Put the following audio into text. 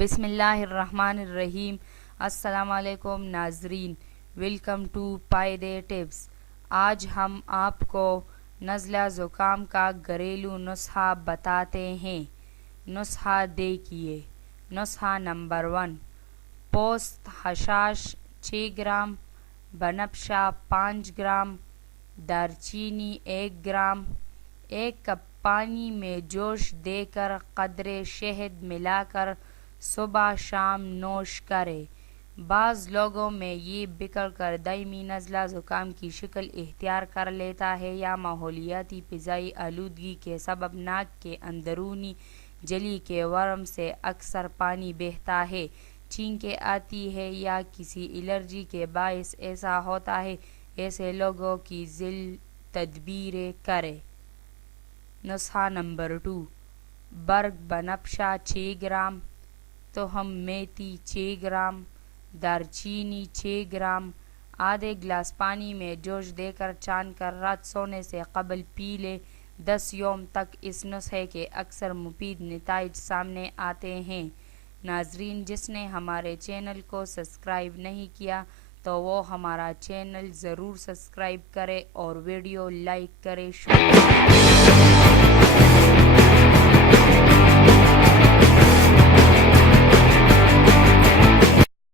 بسم اللہ الرحمن الرحیم۔ السلام علیکم ناظرین، ویلکم ٹو پائیدے ٹپس۔ آج ہم آپ کو نزلہ زکام کا گھریلو نسخہ بتاتے ہیں۔ نسخہ دیکھیے۔ نسخہ نمبر 1، پوست حشاش 6 گرام، بنفشہ 5 گرام، دارچینی 1 گرام۔ 1 کپ پانی میں جوش دے کر قدرے شہد ملا کر صبح شام نوش کرے۔ بعض لوگوں میں یہ بکھر کر دائمی نزلہ زکام کی شکل اختیار کر لیتا ہے یا ماحولیاتی فضائی آلودگی کے سبب ناک کے اندرونی جھلی کے ورم سے اکثر پانی بہتا ہے، چھینکیں آتی ہے یا کسی الرجی کے باعث ایسا ہوتا ہے۔ ایسے لوگوں کی ذیل تدبیریں کریں۔ نسخہ نمبر 2، برگ بنفشہ 6 گرام، تہم میتھی 6 گرام، دارچینی 6 گرام۔ آدھے گلاس پانی میں جوش دے کر چھان کر رات سونے سے قبل پی لے۔ 10 یوم تک اس نسخے کے اکثر مفید نتائج سامنے آتے ہیں۔ ناظرین، جس نے ہمارے چینل کو سبسکرائب نہیں کیا تو وہ ہمارا چینل ضرور سبسکرائب کرے اور ویڈیو لائک کرے۔ شکریہ۔